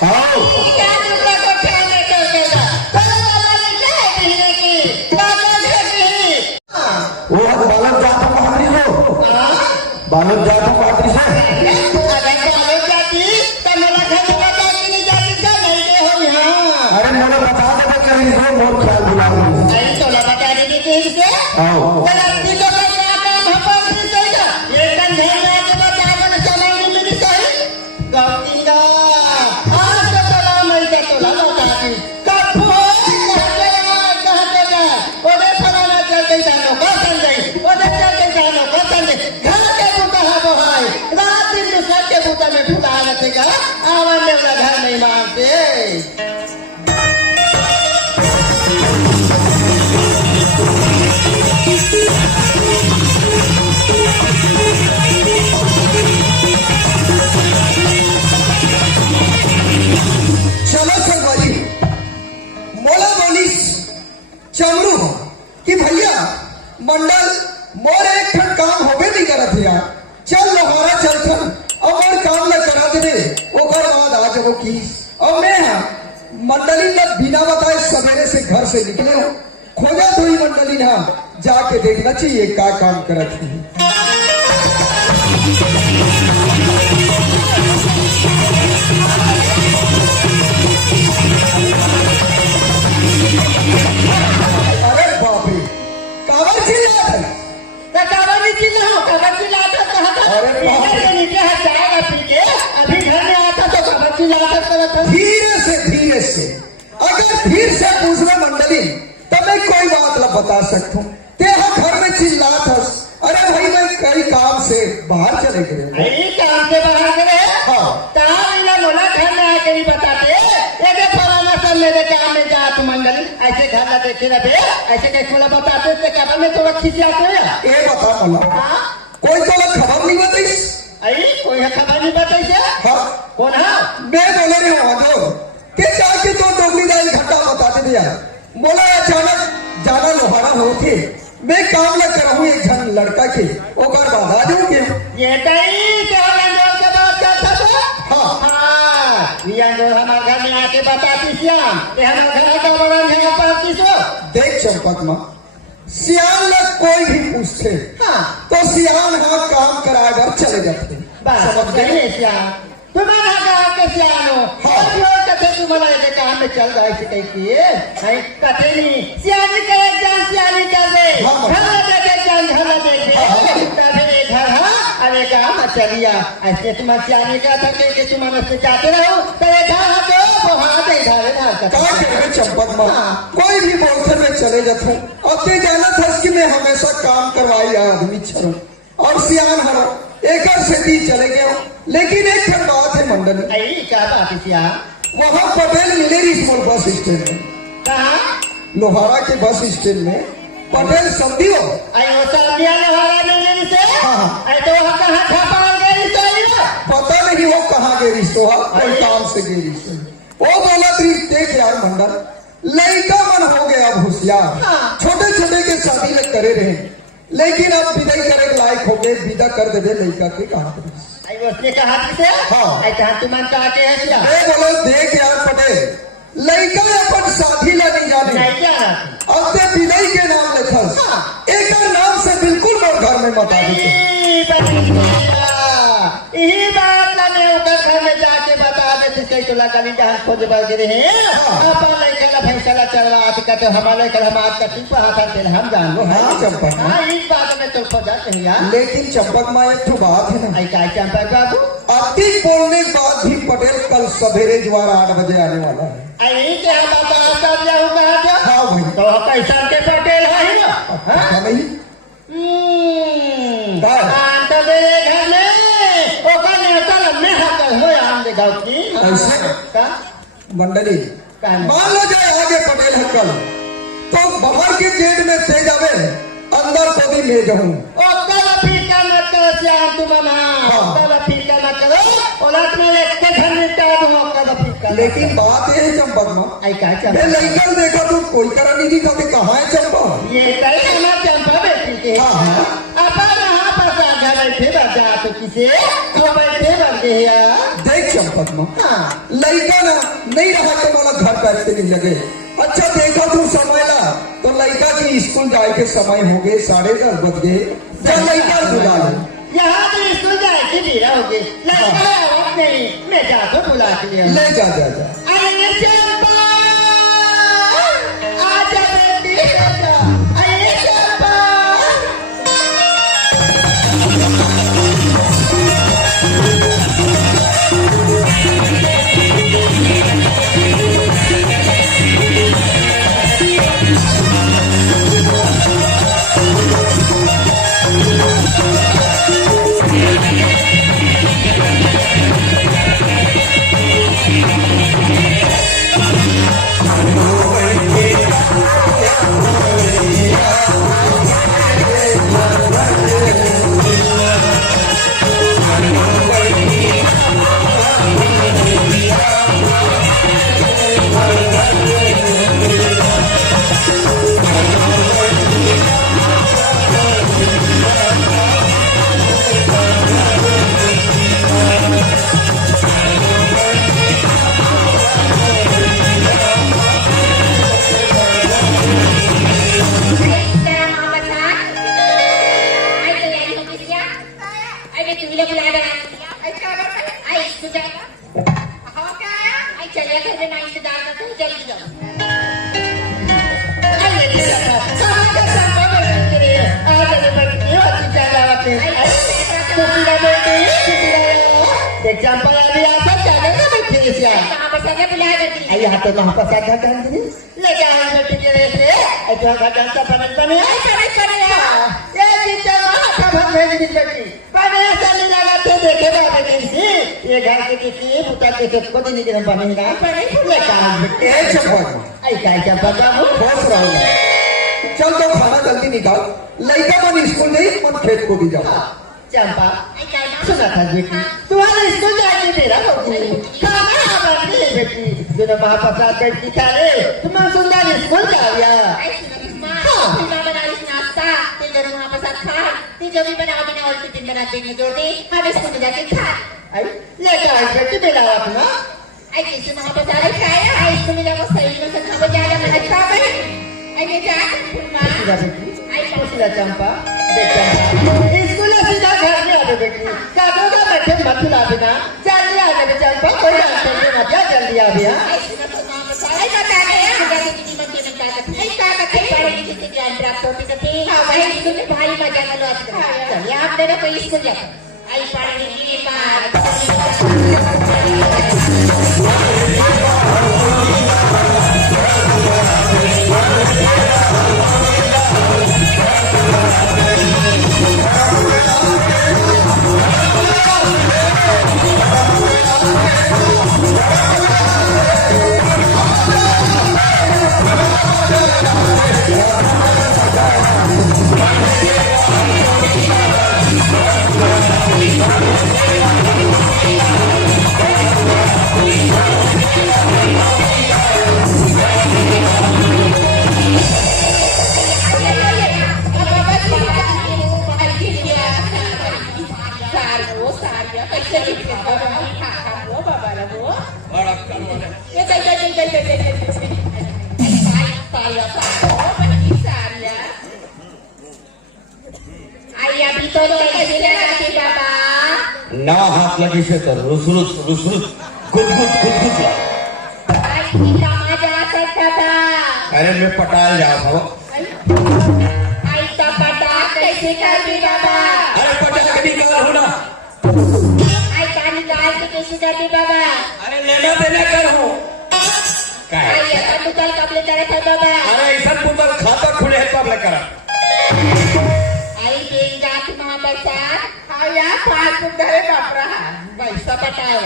आओ क्या दूसरा को ठाने चलतेगा चलो बाबा ने क्या है कहने की बाबा ने वो बालक जात पात्री हो बालक जात पात्री से अरे बालक जाति तमला खाने का जाति नहीं जाति का नहीं के हो यहाँ अरे मैंने बता दे कहीं से मोर ख्याल बुला अरे तोला बता दे कि से आओ गलती तो क्या काम हपन नहीं चाहिए ये कन घर में आके बतावन समय नहीं मिली सही गौतिंगा आज तो तोला नहीं का तोला बता दी कब हो कहां के ओदे फलाना चल गई जानो का संजय ओदे चल गई जानो का संजय घर के बुता है भाई रात दिन दूसरा के बुता में फुला रहेगा आवन ने घर नहीं मानते चलो सरवारी मोला बोलिस चमरू कि भैया मंडल मोर एक ठन काम होबे नहीं करत है यार चल लोहारा चलथन और मोर काम ला करा दे ओकर बाद आ जाओ की और मैं मंडली ला बिना बताए सवेरे से घर से निकले हो खोजा तो ही मंडली ना जाके देखना चाहिए क्या काम करत है अरे बाप रे कावर चिल्ला है कावर नहीं चिल्ला हो कावर चिल्लाता कहा था अरे बाप रे। के नीचे हाथ जाएगा पी के अभी घर में आता तो कावर चिल्लाता करता धीरे से अगर फिर से पूछना मंडली तब मैं कोई बात ला बता सकता हूँ तेरा घर में चिल्लात हस अरे भाई मैं कई काम से बाहर चले गए यही काम से बाहर करे हाँ। ताला मोला घर में आके नहीं बताते ये फलाना सब मेरे काम में जा तू मंडली ऐसे घर ला देखे ना बे ऐसे कैसे मोला बताते थे काबर में तो रखी जाते हैं ये बता मला हाँ कोई तो ला खबर नहीं बताइस आई कोई खबर नहीं बताई हाँ कौन है मैं बोले रही हूँ आजो के जाके तो डोगरी दाई घंटा बताते भैया बोला अचानक जाना लोहारा होके मैं काम ला कराऊं एक जन लड़का के ओकर बाद आ जाऊंगे ये तई के हम के बात करता तो हाँ हाँ ये जो हमारे घर में आके बताती श्याम ये हमारे घर का बड़ा झगड़ा पाती सो देख चंपक माँ सियान लग कोई भी पूछते हाँ तो सियान हाँ काम कराए बार चले जाते बस समझ गए गए श्याम तुम्हारा गाँव के श्याम हो हाँ। कथे तुम्हारा ये काम में चल रहा है कहीं की है कथे नहीं सियानी का एक जान सियानी कर दे हाँ। घर देखे जान घर देखे हाँ। तभी घर हाँ अरे काम चलिया ऐसे तुम सियानी का था कि तुम से चाहते रहो तो ये घर तो वहाँ पे घर क्या करे चंपक माँ हाँ। कोई भी बोलकर मैं चले जाता हूँ अब ते जाना था कि मैं हमेशा काम करवाई आदमी छरूं और सियान हरो एक से भी चले गए हूँ लेकिन एक ठन बात है मंडल आई क्या बात है श्याम वहाँ पटेल मिले स्मॉल बस स्टैंड में कहाँ लोहारा के बस स्टैंड में पटेल समझियो आई वो सर्दिया लोहारा मिलने से हाँ। आई तो वहाँ कहाँ खपा गई तो आई पता नहीं वो कहाँ गेरी सोहा कोई काम से गेरी से वो बोला देख यार मंडल लड़का मन हो गया अब होशियार हाँ। छोटे छोटे के शादी में करे रहे लेकिन अब विदाई करे के लायक हो गए विदा कर दे लड़का के कहा आई उसने कहा किसे हाँ। आई कहा तुम चाहते हैं क्या मैं बोलो देख यार पटेल लड़का अपन साथी ला नहीं जाने नहीं क्या रहा अब ते विदाई के नाम लिखल हाँ। एक नाम से बिल्कुल मोर घर में मत आ यही बात लगे ऊपर घर में जाके बता देते कई तो लगा नहीं जहाँ खोज बल गिरे हैं अपन नहीं कहला फैसला चल रहा है कहते हमारे कल हम आज का ठीक पढ़ा था हम जान लो हाँ चंपक माँ हाँ इस बात में तो खोजा कहीं यार लेकिन चंपक माँ एक तो बात है ना आई क्या चंपक बाबू अति बोलने के बाद भी पटेल कल सवेरे द्वारा 8 बजे आने वाला है आई के हम आता जाऊँ कहा था हाँ भाई तो कैसा के पटेल है ना पता नहीं काय? अंत घर में ओकर नेता लम्बे हकल हो आम दे गाँव की ऐसे? का मंडली काय? मान लो जाए आगे पटेल हक्कल तो बाहर के गेट में से जावे अंदर को भी ले जाऊं ओकर फीका मत करो श्याम तुम ना हाँ। ओकर फीका मत करो उलट में एक के घर निपटा दो ओकर फीका लेकिन बात ये है चंपक माँ आई क्या मैं चंपा लड़का देखा तो कोई करा नहीं दिखा कि कहाँ है चंपा ये तय ना चंपा बेटी के हाँ, हाँ। अपन यहाँ पर घर बैठे बजा तो किसे तो बैठे बन गया देख चंपक माँ हाँ लड़का ना नहीं रहा तो मोला घर बैठते नहीं लगे। अच्छा देखा तू समय ला तो लड़का की स्कूल जाए के समय हो गए 10:30 बज गए। चल लड़का बुला ले। यहाँ तो स्कूल जाए की भीड़ा होगी लड़का आवाज नहीं मैं जाकर बुला के लिए ले जा जा जा। अरे चंपा आजा बेटी आजा अरे चंपा तो वहाँ पर क्या कर दी लेके आया बेटी के से ऐसा का जनता बनन बने ये जीते वहाँ का भेज दी बेटी पर ऐसा नहीं लगा तो देखे बाबे कैसी ये घर के किसी पुता के सबको नहीं निकल बनेगा पर लेके आया बेटी ए चंपक ऐसा क्या पता वो बस रहो। चल तो खाना जल्दी निकाल। लड़का मन स्कूल नहीं मन खेत को भी जाओ। चंपा सुना था बेटी तुम्हारे स्कूल जाके मेरा होगी खाना बनने बेटी दोनों महाप्रसाद बैठ की खा ले तुम सुंदर स्कूल जा गया जो भी बनाओ बिना और टिफिन बनाते हैं जोड़ दे हम स्कूल में जाके खा लेकर बेटी मिला अपना आई कैसे वहाँ पर सारे खाया आई स्कूल में जाकर सही में से खाने जा रहा है अच्छा बने आई ने जा सीधा बेटी आई सीधा चंपा देख चंपा स्कूल सीधा घर में आवे बेटी काटो का बैठे मत ला देना जल्दी आ जाए चंपा कोई टेंशन मत ले जल्दी आ गया ऐसे ना तो वहाँ पर सारे बता रहे हैं जाके किसी मंदिर में क्या करते हैं क्या करते हैं पढ़ने की किसी ज्ञान प्राप्त होती करती हाँ वही स्कूल में भारी मजा कर लो चलिए आप मेरे को स्कूल जाए आई पढ़ने की बात ना हाथ लगी से तो रुस गुद ला। अरे मैं पटाल जा था कैसे कर दी बाबा अरे पटाल के निकाल हो ना आई पानी डाल के कैसे कर दी बाबा अरे लेना देना कर हो आई ऐसा पुतल कब ले करे था बाबा अरे ऐसा पुतल खाता खुले है तब ले करा आई देख जाके वहाँ पर हाँ यार पाँच पुतले बाप रहा वैसा पटाओ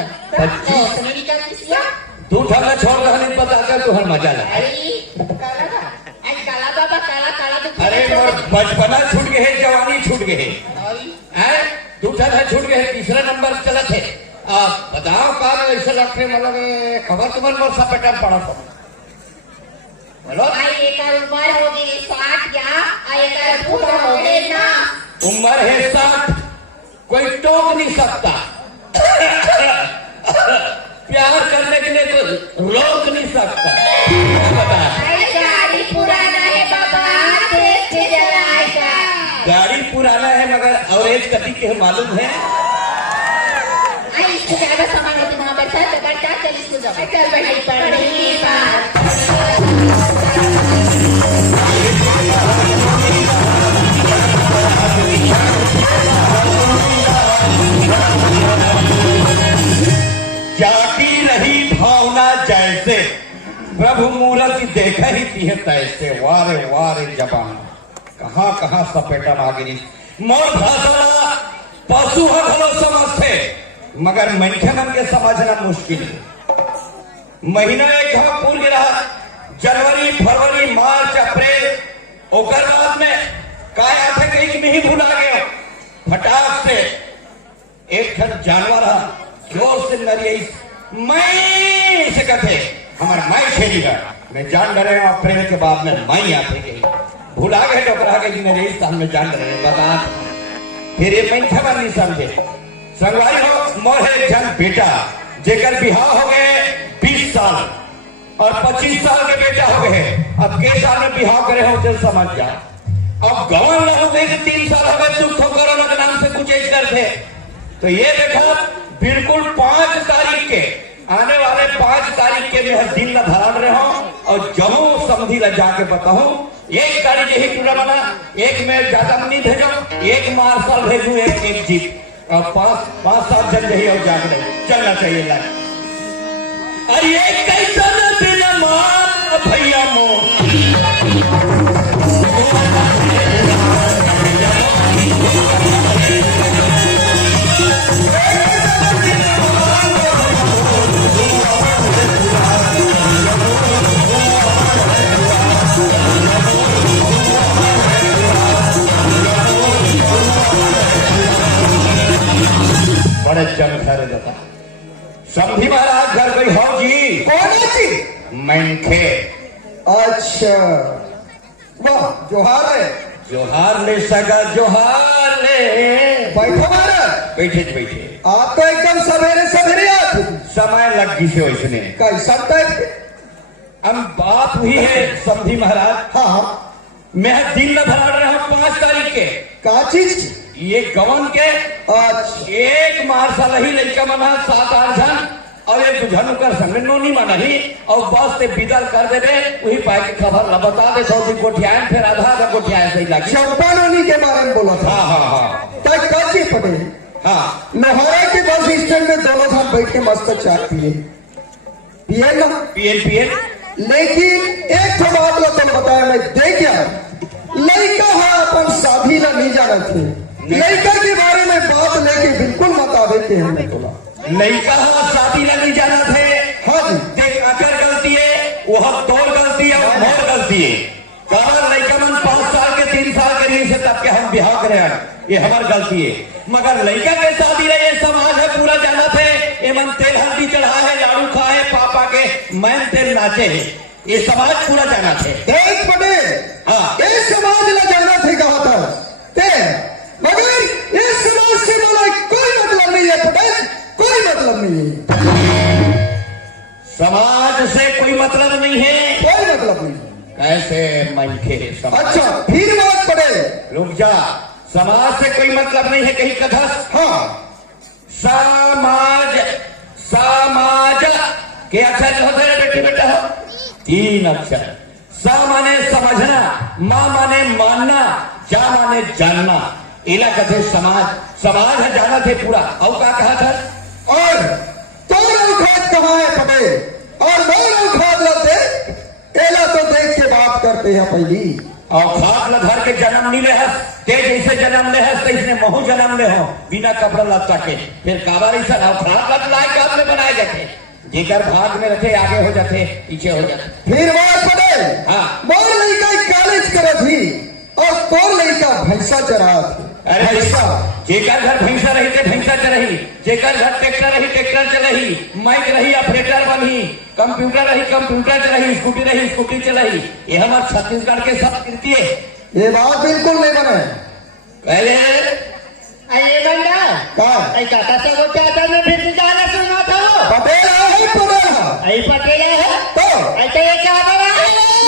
मेरी का किसिया तू ठगा छोड़ रहा नहीं पता कर तू हर मजा ला काला बाबा काला काला अरे मोर बचपना छूट गए है जवानी छूट गए है तू ठगा छूट गए तीसरा नंबर चला थे बताओ काम ऐसे रखने मतलब खबर तुम्हारे मोर सब बेटा पड़ा था बोलो एक उम्र हो गई 60 या एक उम्र हो गई ना उम्र है 60 कोई टोक नहीं सकता प्यार करने के लिए तो रोक नहीं सकता। बता, भाई गाड़ी पुराना है बाबा, देख के जलाएगा। गाड़ी पुराना है मगर अवरेज कभी के मालूम है। आई इससे ज्यादा सामान होती वहाँ बैठा चल इसको जाओ चल भाई पढ़ने की बात। जागी रही भावना जैसे प्रभु मूरत देखा ही थी है तैसे। वारे वारे जबान कहाँ कहाँ सपेटा मागिनी मोर भाषा पशु हलो समझते मगर मनखे मन के समझना मुश्किल है। महीना एक हम पूर गिरा जनवरी फरवरी मार्च अप्रैल ओकर बाद में काय आते कहीं में ही भुला गए फटाक से एक ठन जानवर है जोर से नरियई मैं से कहते हमार माई खेली है मैं जान डरे अप्रैल के बाद में माई आते गई भुला गए डोकरा के नरियई सामने जान डरे बता फिर ये मैं खबर नहीं समझे। संगवारी हो मोर है जन बेटा जेकर बिहार हो गए 20 साल और 25 साल के बेटा हो गए। अब के साल में बिहार करे हो तो समझ जा। अब गवन न हो गए 3 साल हो गए दुख कोरोना के नाम से कुछ एक करते तो ये देखा बिल्कुल 5 तारीख के आने वाले 5 तारीख के मैं दिन न धरान रहे हो और जमू समझी ला जाके बताऊं एक गाड़ी यही पूरा बना एक में ज्यादा नहीं भेजो एक मार्शल भेजू एक जीप और 5-7 जन यही और जाग रहे चलना चाहिए लाइन। अरे ये कैसा न बिना मार भैया मोर बड़े जन घर बता समझी महाराज घर कोई हो जी कौन है जी? मनखे। अच्छा वाह जोहार है। जोहार ले सगा जोहार ले बैठो महाराज। बैठे बैठे आप तो एकदम सवेरे सवेरे आते समय लग गई से वैसने कैसा टाइप के? अब बात हुई है समझी महाराज। हाँ मैं दिन न धरा रहा हूँ 5 तारीख के का चीज की? ये गवन के अच्छा एक मार्शल ही लड़का मना 7-8 जन और एक झन कर संग नोनी मना ही और बस से विदल कर देवे वही पाए के खबर ला बता दे सौदी कोठियान फिर आधा कोठियान सही लगी। चंपानोनी के बारे में बोला था। हाँ तय काची पटेल हाँ लोहारा के बस स्टैंड में दोनों साथ बैठ के मस्त चाय पिए पिए ना पीएन लेकिन एक तो बात लो तुम बताया मैं देख क्या लड़का है अपन शादी ला नहीं जाना थे लड़का के बारे में बात लेके बिल्कुल मत आवे के हमने बोला लड़का शादी ला नहीं जाना थे। हाँ जी देख अगर गलती है वह तोर गलती है और मोर गलती है। कहा लड़का मन 5 साल के 3 साल के नहीं से तब के हम बिहार करे ये हमारी गलती है मगर लड़का के शादी रहे समाज है पूरा जाना थे ये मन तेल हल्दी चढ़ा है लाड़ू खाए पापा के मैन तेल नाचे है ये समाज पूरा जाना थे। देख पटेल हाँ ये समाज ला जाना थे कहा था ते मगर इस समाज से बोला कोई मतलब नहीं है पटेल कोई मतलब नहीं है। समाज से कोई मतलब नहीं है कोई मतलब नहीं है। कैसे मनखे समाज। अच्छा फिर बात पटेल रुक जा समाज से कोई मतलब नहीं है कहीं कथा। हाँ समाज समाज के अक्षर होते हैं बेटे बेटा 3 अक्षर। स माने समझना माँ माने मानना जा माने जानना इला कथे समाज। समाज है जाना थे पूरा और क्या कहा था और तोर औखात कहाँ है पटेल और मोर औखात लाते एला तो देख के बात करते हैं पहली और खाद ल घर के जन्म नहीं ले हस ते जैसे जन्म ले हस इसने महू जन्म ले हो बिना कपड़ा लत्ता के फिर काबारी से खाद लत लाए काम में बनाए जाते जेकर भाग में रखे आगे हो जाते पीछे हो जाते। फिर बात पटेल हाँ मोर लड़का कॉलेज करे थी और तोर लड़का भैंसा चरा थी। अरे भैंसा जेकर घर भैंसा रही थे भैंसा चरही जेकर घर ट्रैक्टर रही ट्रैक्टर चलही माइक रही ऑपरेटर बनी कंप्यूटर रही कंप्यूटर चलही स्कूटी चलही ये हमारे छत्तीसगढ़ के सब कृति है। ये बात बिल्कुल नहीं बने पहले अरे बंदा का ऐसा कैसे वो चाहता मैं फिर से गाना सुनना था वो पटेल है पटेल है आई पटेल है तो ऐसे ये क्या बना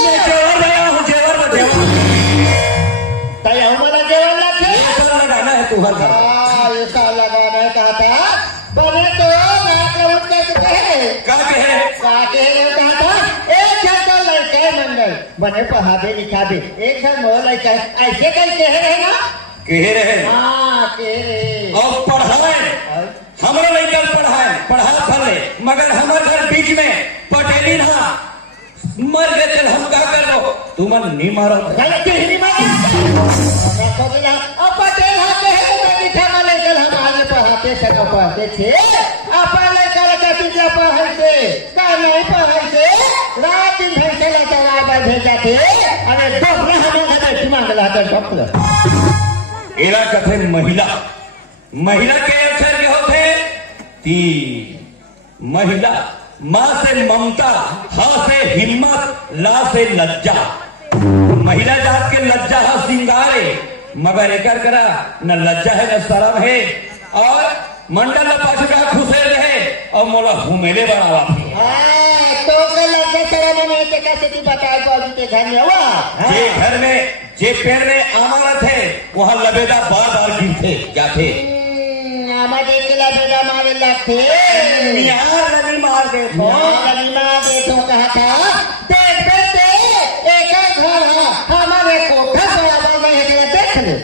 मैं जेवर गया हूँ, जेवर में जेवर तय हमारा जेवर लाखे ऐसा लगाना है तू हर घर। ऐसा लगाना कहा था बने तो ना करूँ कैसे है क्या कहे? काके ने कहा था एक जन का लड़का मंडल बने पढ़ाबे लिखाबे एक जन वो लड़का ऐसे कहीं कह रहे ना कहे रहे हाँ कह रहे और पढ़ाए हमारा लड़का पढ़ा फले मगर हमारे घर बीच में पटेली ना मर गए चल हम क्या कर दो तुम नहीं मारो गलती नहीं मारा मैं खुद ना अब पटेल हाथे है तो मैं लिखा माले कल हम आगे पढ़ाते सको पढ़ते थे अपन लड़का लड़का टीचर पढ़ाते का नहीं पढ़ाते रात दिन भैंसे लाता रात भेजा थे अरे दोपहर हमें घर में मांग लाता डॉक्टर एरा कथे महिला महिला के अक्षर के होते तीन महिला माँ से ममता हा से हिम्मत ला से लज्जा महिला जात के लज्जा है सिंगारे मगर एकर करा न लज्जा है न शर्म है और मंडल पाछुका खुशे रहे और मोला घूमेले बढ़ावा थी तो कल लगे चला मैं ते कैसे ती बताए बाबू के घर में हुआ जे घर में जे पेड़ में अमारत है वहाँ लबेदा बार बार गिरते क्या थे हमारे किला बेटा मारे लगते यार नहीं मार दे तो कहा था देख बेटे एक घर है हमारे कोठा बराबर में है देख ले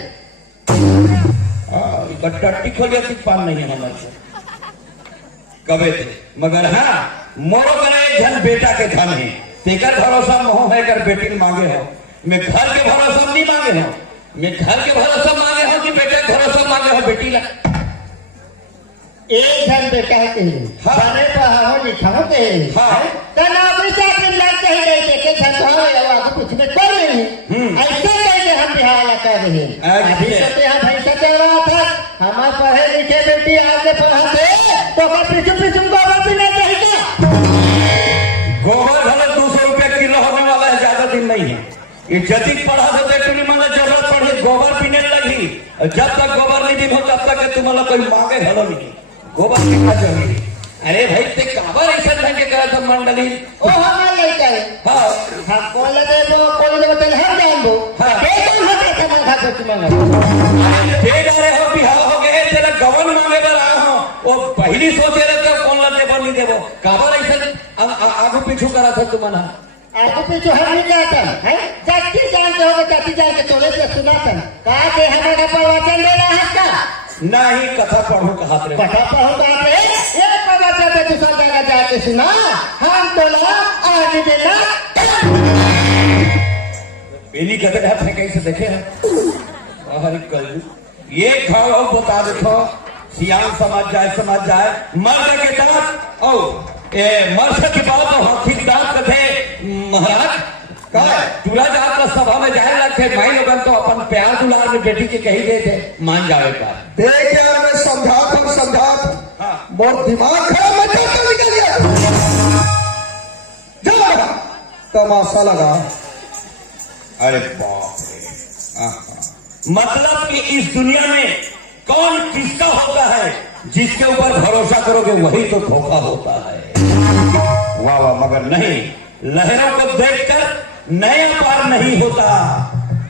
टट्टी खोलिए पान नहीं है हमारे कबे थे मगर हाँ मोरो करे एक धन बेटा के धन है तेकर भरोसा मोह है कर बेटी मांगे हो मैं घर के भरोसा नहीं मांगे हो मैं घर के भरोसा मांगे हो कि बेटे के भरोसा मांगे हो बेटी ला एक धन बेटा के हाँ। बने पढ़ाओ लिखाओ के हाँ। तना पैसा के लग कहीं नहीं देखे धन तो हमें आगे कुछ में कर रहे हैं ऐसे कैसे हम बिहार कर रहे हैं अभी सोते हम भैंसा चल रहा था हमारे पढ़े लिखे बेटी आगे पढ़ाते तो का पीछू पीछू गोबर पीना चाहिए गोबर भले 200 रुपए किलो होने वाला है ज्यादा दिन नहीं है ये जदीद पढ़ा तो देखते नहीं मतलब जरूरत पड़े गोबर पीने लगी जब तक गोबर नहीं दिन हो तब तक तुम्हारा कोई मांगे भलो नहीं गोबर कितना जरूरी अरे भाई ते काबर ऐसा ढंग के करा था मंडली ओ हमारे लड़का है हाँ हम कॉल देबो कॉल देबो तेल हम जानबो हाँ। बेटा हटे समाधा कुछ मांगा दे रहे हो बिहार हो गए तेरा गवन मांगे बर आया हो वो पहली सोचे रहते कौन ला देबो नहीं देबो काबर ऐसा आगू पीछू करा था तुम्हारा आगू पीछू हम नहीं कहता है जाति जानते हो जाति जान के तोले से सुनाता कहा के हमारा प्रवचन दे रहा है का नहीं कथा पढ़ो कहा रे कथा पढ़ो कहा रे एक प्रवचन पे दूसरा जगह जाके सुना हम तोला आज देना बेली कदर है फेंके से देखे हैं हर कल ये खाओ बता देखो सियान समझ जाए मर्द के दांत ओ मर्द के बाद तो हाथी दांत कथे महाराज का चूल्हा जात का सभा में जाए रखे भाई लोगन तो अपन प्यार दुलार में बेटी के कही गए थे मान जावे का देख यार मैं समझा हाँ। बहुत दिमाग खराब मैं जाता निकल गया जा तमाशा लगा अरे बाप रे मतलब कि इस दुनिया में कौन किसका होता है जिसके ऊपर भरोसा करोगे वही तो धोखा होता है वाह वाह मगर नहीं लहरों को देखकर नया पार नहीं होता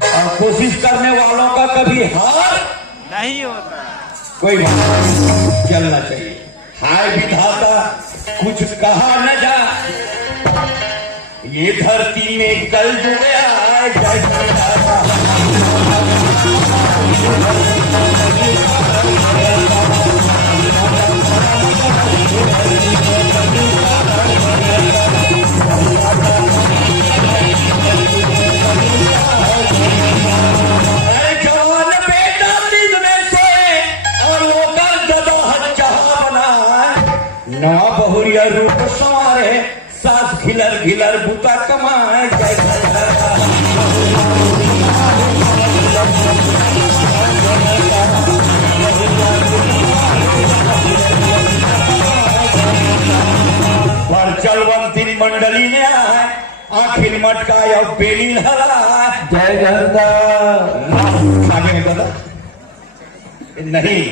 और कोशिश करने वालों का कभी हार नहीं होता कोई बात नहीं, चलना चाहिए हाय विधाता कुछ कहा न जा ये धरती में कल जुड़े आए जवान बेटा दिन में सोए और लोकल जदोहद जहां बना नवा बहुरिया रूप संवारे सास घिलर बूता कमाए पर चलवंती मंडली ने आए आखिर मटकाया बेली हरा जय आगे में बता नहीं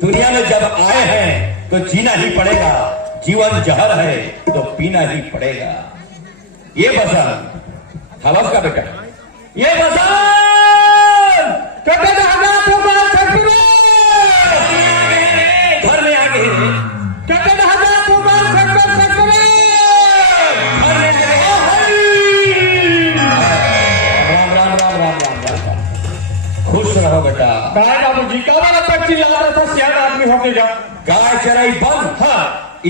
दुनिया में जब आए हैं तो जीना ही पड़ेगा जीवन जहर है तो पीना ही पड़ेगा। ये बसंत हवस का बेटा, ये बसंत कटे धागा तो बात घर में आ गए, कटे धागा तो बात घर में आ गए। राम राम राम राम राम राम, खुश रहो बेटा। गाय बाबूजी का वाला तक चिल्ला रहा था, सियान आदमी हो गया। गाय चराई बंद, हाँ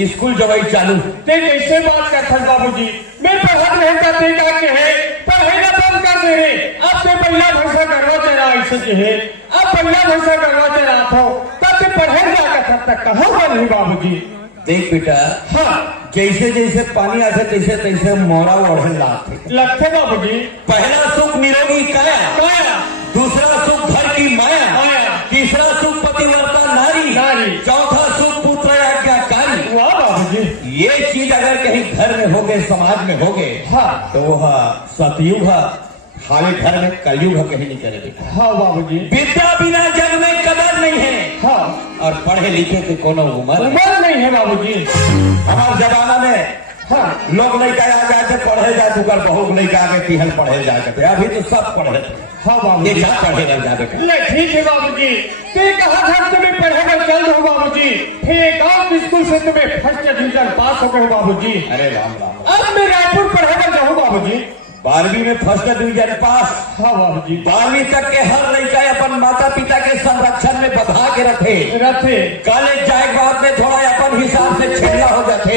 स्कूल जवाई चालू। ते कैसे बात करता बाबूजी, मैं पढ़त नहीं जाते का के है, पढ़े ना बंद कर दे रे। अब से पहला भैसा करवा तेरा ऐसे के है, अब पहला भैसा करवा तेरा हो, तब से पढ़े जाकर तक कहाँ पर नहीं बाबूजी। देख बेटा, हाँ जैसे जैसे पानी आते तैसे तैसे मोरा ओढ़े लाते। लगते बाबूजी। पहला सुख निरोगी काया, काया, दूसरा सुख घर की माया, माया, तीसरा सुख पतिव्रता नारी, नारी, चौथा सुख पुत्र आज्ञाकारी। वाह बाबूजी। ये चीज अगर कहीं घर में हो गए, समाज में हो गए, हाँ तो वह सतयुग हावे घर में कलयुग कहीं नहीं करेगी। हाँ बाबूजी। विद्या बिना जग में कदर नहीं है, हाँ और पढ़े लिखे के कोनो उम्र नहीं है बाबूजी। हमारे जमाना में हाँ लोग लड़का आ जाए थे पढ़े जाए, दुकर बहुत लड़का आगे तिहल पढ़े जाए थे। अभी तो सब पढ़े थे। हाँ ये बाबूजी। क्या पढ़े लग जाते थे। ले ठीक है बाबूजी, ते कहा था तुम्हें पढ़े में चल रहो बाबूजी, फिर एक और स्कूल से तुम्हें फर्स्ट डिवीजन पास हो गए बाबूजी। अरे राम राम। अब मैं रायपुर पढ़े में जाऊँ बाबूजी। 12वीं में फर्स्ट डिवीजन पास। हाँ बाबूजी। 12वीं तक के हर लड़का अपन माता पिता के संरक्षण में बधा के रखे। कॉलेज जाए के बाद में थोड़ा अपन हिसाब से छेड़ला हो जाते।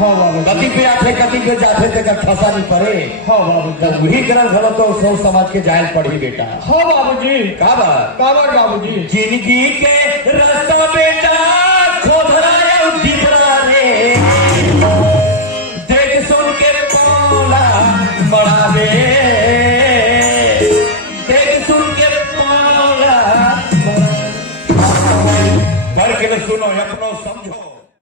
हाँ बाबूजी। कति पे आते कति पे जाते थे, ठसा नहीं पड़े। हाँ बाबूजी। तब वही ग्रंथ हो तो सोच समझ के जायल पढ़ी बेटा। हाँ बाबूजी। का बात बाबूजी। जिंदगी के रास्ता बेटा खोधरा दिखरा रे, देख सुन के पौला बड़ा दे, देख सुन के पौला पढ़ के सुनो अपनो समझो।